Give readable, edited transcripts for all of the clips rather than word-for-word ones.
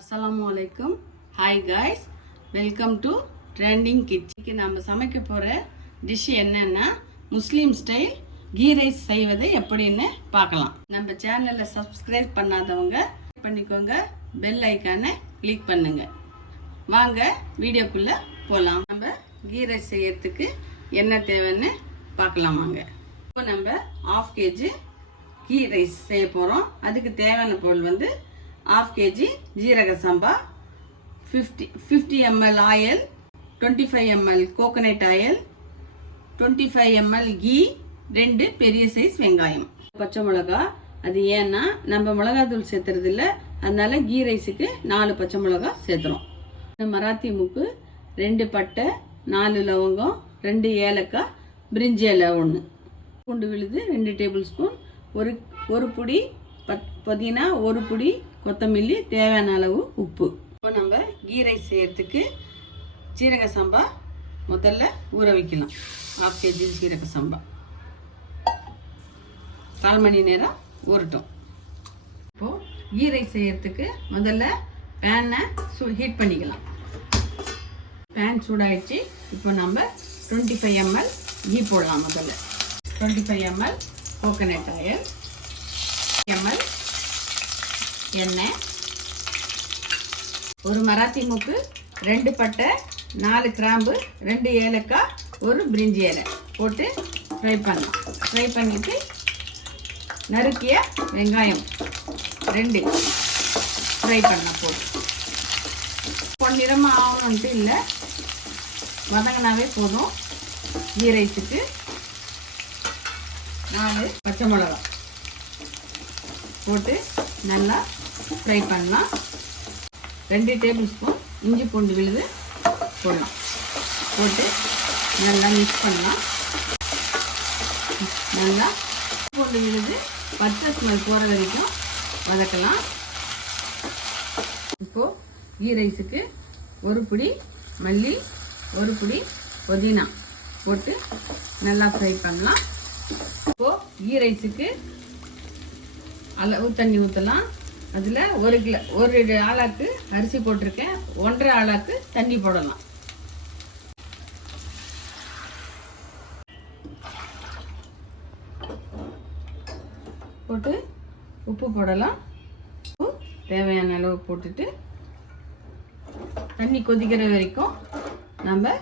Assalamualaikum. Hi guys, welcome to Trending Kitchen. நம்ம சமைக்க போற டிஷ் என்னன்னா முஸ்லீம் ஸ்டைல் கீ ரைஸ் செய்வது எப்படின்னு பார்க்கலாம். நம்ம சேனலை சப்ஸ்கிரைப் பண்ணாதவங்க பண்ணிக்கோங்க, பெல் ஐக்கானை கிளிக் பண்ணுங்க. வாங்க வீடியோக்குள்ள போலாம். நம்ம கீ ரைஸ் செய்யறதுக்கு என்ன தேவைன்னு பார்க்கலாம் வாங்க. இப்போ நம்ம 1/2 kg கீ ரைஸ் செய்ய போறோம். அதுக்கு தேவையான பொருள் வந்து 1/2 kg ஜீரக சம்பா, 50 ml oil, 25 ml coconut oil, 25 ml ghee, 2 பெரிய சைஸ் வெங்காயம், பச்சை மிளகா. அது ஏன்னா நம்ம மிளகாத்தூள் சேர்த்துறது இல்லை, அதனால கீ ரைஸுக்கு 4 பச்சை மிளகா சேர்த்துறோம். மராத்தி முக்கு, 2 பட்டை, 4 லவங்கம், 2 ஏலக்காய், பிரிஞ்சி இலை 1, பூண்டு விழுது 2 டேபிள் ஸ்பூன், ஒரு புடி புதினா, 1 புடி கொத்தமல்லி, தேவையான அளவு உப்பு. இப்போ நம்ம கீ ரைஸ் செய்யறதுக்கு ஜீரக சம்பா முதல்ல ஊற வைக்கலாம். 1/2 kg ஜீரக சம்பா 1/4 மணி நேரம் ஊறட்டும். இப்போ கீ ரைஸ் செய்யறதுக்கு முதல்ல பேனை ஹீட் பண்ணிக்கலாம். பேன் சூடாயிடுச்சு. இப்போ நம்ம 25 ml கீ போடலாம். முதல்ல 25 ml கோகனட் ஆயில், ml எண்ணெய், ஒரு மராத்தி மூக்கு, 2 பட்டை, 4 கிராம்பு, 2 ஏலக்காய், ஒரு பிரிஞ்சி இலை போட்டு ஃப்ரை பண்ணலாம். ஃப்ரை பண்ணிட்டு நறுக்கிய வெங்காயம் 2 ஃப்ரை பண்ண போதும். பொன்னிறமாக ஆகணுன்ட்டு இல்லை, வதங்கினாவே போதும். கீ ரைஸுக்கு 4 பச்சை மிளகா போட்டு நல்லா ஃப்ரை பண்ணலாம். 2 டேபிள் ஸ்பூன் இஞ்சி பூண்டு விழுது போடலாம். போட்டு நல்லா மிக்ஸ் பண்ணலாம். நல்லா பூண்டு விழுது பச்சை ஸ்மெல் போகிற வரைக்கும் வதக்கலாம். இப்போது கீ ரைஸுக்கு 1 பிடி மல்லி, 1 பிடி புதினா போட்டு நல்லா ஃப்ரை பண்ணலாம். இப்போது கீ ரைஸுக்கு அளவு தண்ணி ஊற்றலாம். அதில் 1 ஆளாக்கு அரிசி போட்டிருக்கேன், 1.5 ஆளாக்கு தண்ணி போடலாம். போட்டு உப்பு போடலாம். உப்பு தேவையான அளவு போட்டுட்டு தண்ணி கொதிக்கிற வரைக்கும் நம்ம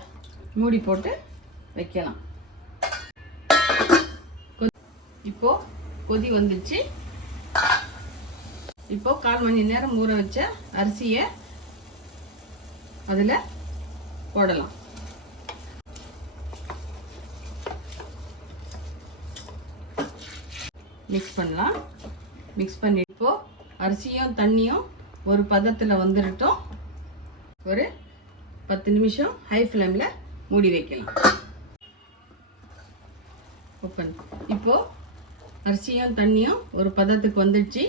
மூடி போட்டு வைக்கலாம். இப்போ கொதி வந்துச்சு. இப்போ 1/4 மணி நேரம் ஊற வச்ச அரிசியை அதில் போடலாம். மிக்ஸ் பண்ணலாம். மிக்ஸ் பண்ணி இப்போ அரிசியும் தண்ணியும் ஒரு பதத்தில் வந்துடட்டும். ஒரு 10 நிமிஷம் ஹை ஃப்ளேமில் மூடி வைக்கலாம். ஓப்பன். இப்போ அரிசியும் தண்ணியும் ஒரு பதத்துக்கு வந்துடுச்சு.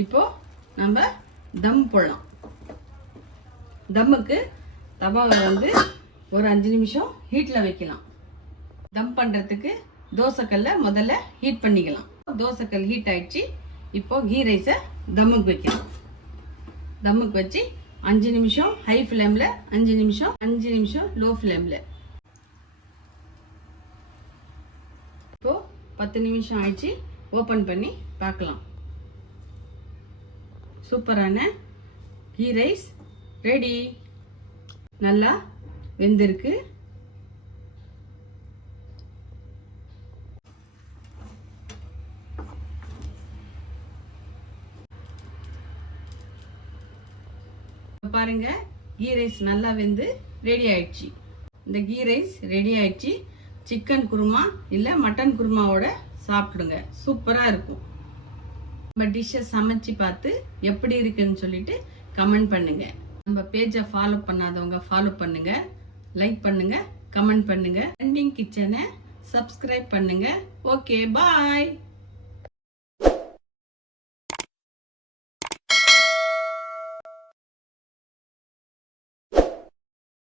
இப்போ நம்ம தம் போடலாம். தம்முக்கு தவாவை வந்து ஒரு 5 நிமிஷம் ஹீட்டில் வைக்கலாம். தம் பண்ணுறதுக்கு தோசைக்கல்லை முதல்ல ஹீட் பண்ணிக்கலாம். தோசைக்கல் ஹீட் ஆயிடுச்சு. இப்போ கீ ரைஸை தம்முக்கு வைக்கலாம். தம்முக்கு வச்சு 5 நிமிஷம் ஹை ஃப்ளேமில், 5 நிமிஷம் லோ ஃப்ளேமில். இப்போது 10 நிமிஷம் ஆயிடுச்சு. ஓப்பன் பண்ணி பார்க்கலாம். சூப்பரான கீ ரைஸ் ரெடி. நல்லா வெந்திருக்கு. பாருங்க, கீ ரைஸ் நல்லா வெந்து ரெடி ஆயிடுச்சு. இந்த கீ ரைஸ் ரெடி ஆயிடுச்சு. சிக்கன் குருமா இல்லை மட்டன் குருமாவோட சாப்பிடுங்க, சூப்பராக இருக்கும். நம்ம டிஷ்ஷை சமைச்சு பார்த்து எப்படி இருக்குன்னு சொல்லிட்டு கமெண்ட் பண்ணுங்க. நம்ம பேஜை ஃபாலோ பண்ணாதவங்க ஃபாலோ பண்ணுங்க, லைக் பண்ணுங்க, கமெண்ட் பண்ணுங்க. ட்ரெண்டிங் கிச்சனை சப்ஸ்கிரைப் பண்ணுங்க. ஓகே, பாய்.